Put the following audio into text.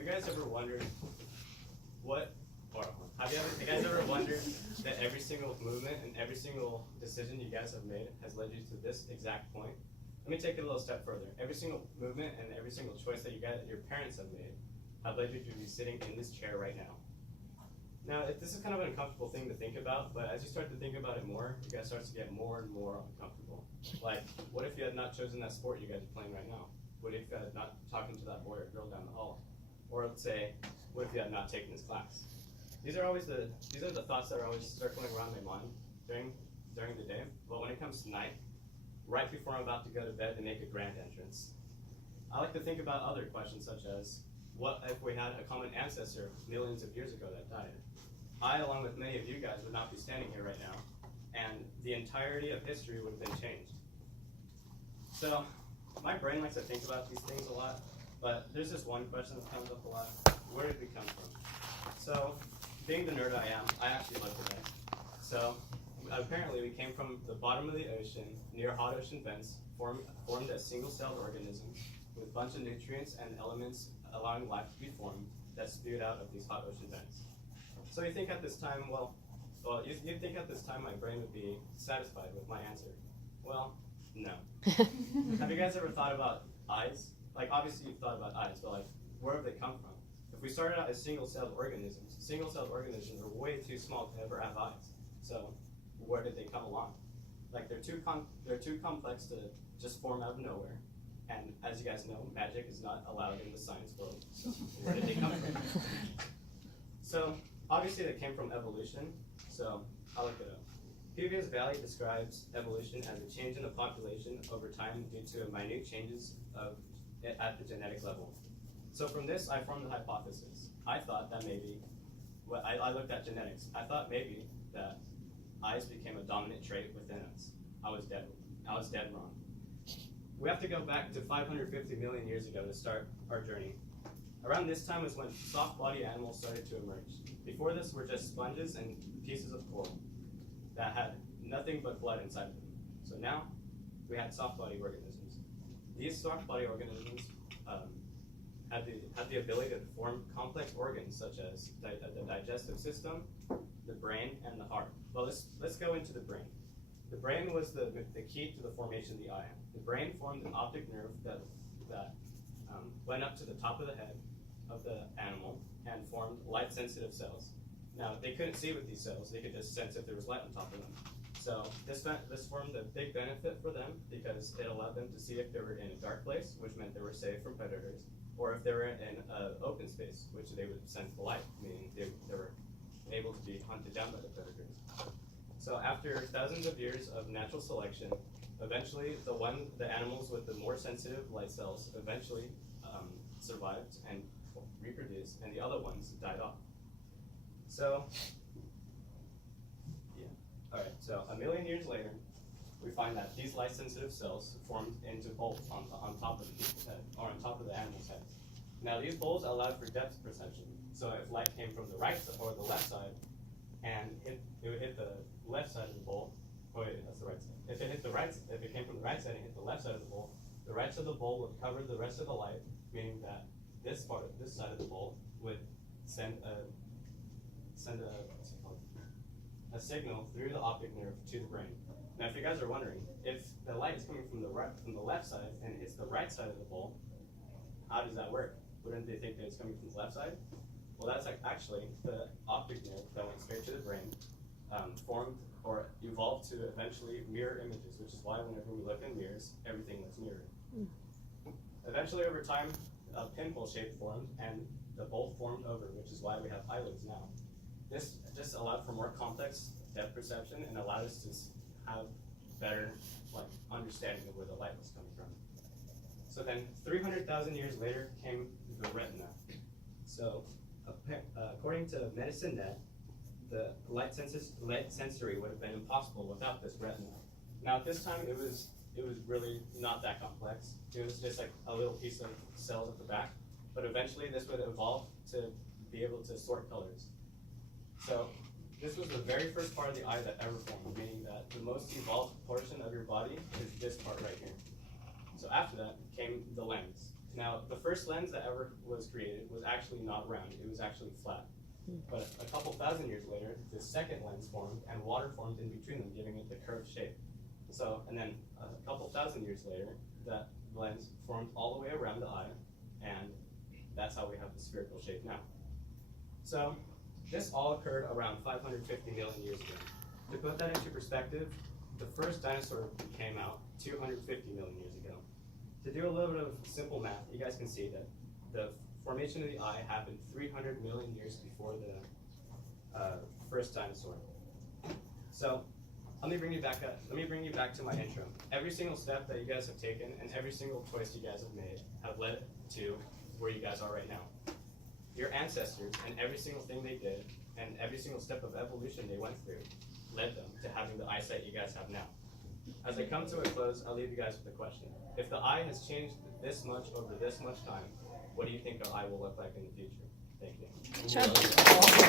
Have you guys ever wondered have you guys ever wondered that every single movement and every single decision you guys have made has led you to this exact point? Let me take it a little step further. Every single movement and every single choice that your parents have made have led you to be sitting in this chair right now. Now, this is kind of an uncomfortable thing to think about, but as you start to think about it more, you guys start to get more and more uncomfortable. Like, what if you had not chosen that sport you guys are playing right now? What if you had not talking to that boy or girl down the hall? Or let's say, what if you had not taken this class? These are the thoughts that are always circling around my mind during the day. But when it comes to night, right before I'm about to go to bed to make a grand entrance, I like to think about other questions such as, what if we had a common ancestor millions of years ago that died? I, along with many of you guys, would not be standing here right now, and the entirety of history would have been changed. So, my brain likes to think about these things a lot, but there's this one question that comes up a lot. Where did we come from? So, being the nerd I am, I actually looked at it. So, apparently we came from the bottom of the ocean, near hot ocean vents, formed as single-celled organisms, with a bunch of nutrients and elements allowing life to be formed that spewed out of these hot ocean vents. So you think at this time, you think at this time my brain would be satisfied with my answer. Well, no. Have you guys ever thought about eyes? Like, obviously you've thought about eyes, but like, where have they come from? If we started out as single-celled organisms are way too small to ever have eyes. So where did they come along? Like, they're too complex to just form out of nowhere. And as you guys know, magic is not allowed in the science world. So where did they come from? So obviously they came from evolution. So I'll look it up. Puga's Valley describes evolution as a change in the population over time due to minute changes at the genetic level. So from this, I formed the hypothesis. I thought that maybe, I looked at genetics. I thought maybe that eyes became a dominant trait within us. I was dead wrong. We have to go back to 550 million years ago to start our journey. Around this time was when soft-bodied animals started to emerge. Before this were just sponges and pieces of coral that had nothing but blood inside of them. So now we had soft-bodied organisms. These soft-bodied organisms had the ability to form complex organs such as the digestive system, the brain, and the heart. Well, let's go into the brain. The brain was the key to the formation of the eye. The brain formed an optic nerve that went up to the top of the head of the animal and formed light-sensitive cells. Now, they couldn't see with these cells. They could just sense if there was light on top of them. So this formed a big benefit for them because it allowed them to see if they were in a dark place, which meant they were safe from predators, or if they were in an open space, which they would sense the light, meaning they were able to be hunted down by the predators. So after thousands of years of natural selection, eventually the animals with the more sensitive light cells eventually survived and reproduced, and the other ones died off. So, yeah. All right, so a million years later, we find that these light-sensitive cells formed into bulbs on top of the people's head, or on top of the animal's heads. Now, these bulbs allowed for depth perception. So if light came from the right or the left side, and it would hit the left side of the bulb. Oh wait, that's the right side. If it came from the right side and hit the left side of the bulb, the right side of the bulb would cover the rest of the light, meaning that this side of the bulb would send a signal through the optic nerve to the brain. Now, if you guys are wondering, if the light is coming from the left side and hits the right side of the bulb, how does that work? Wouldn't they think that it's coming from the left side? Well, that's actually the optic nerve that went straight to the brain, formed or evolved to eventually mirror images, which is why whenever we look in mirrors, everything looks mirrored. Eventually, over time, a pinhole shape formed, and the bulb formed over, which is why we have eyelids now. This just allowed for more complex depth perception and allowed us to have better understanding of where the light was coming from. So then, 300,000 years later came the retina. So, according to Medicine.net, the light sensory would have been impossible without this retina. Now, at this time, it was really not that complex. It was just like a little piece of cells at the back. But eventually, this would evolve to be able to sort colors. So, this was the very first part of the eye that ever formed, meaning that the most evolved portion of your body is this part right here. So after that came the lens. Now, the first lens that ever was created was actually not round, it was actually flat. But a couple thousand years later, the second lens formed and water formed in between them, giving it the curved shape. So, and then a couple thousand years later, that lens formed all the way around the eye, and that's how we have the spherical shape now. So, this all occurred around 550 million years ago. To put that into perspective, the first dinosaur came out 250 million years ago. To do a little bit of simple math, you guys can see that the formation of the eye happened 300 million years before the first dinosaur. So let me bring you back to my intro. Every single step that you guys have taken and every single choice you guys have made have led to where you guys are right now. Your ancestors and every single thing they did and every single step of evolution they went through led them to having the eyesight you guys have now. As I come to a close, I'll leave you guys with a question. If the eye has changed this much over this much time, what do you think the eye will look like in the future? Thank you.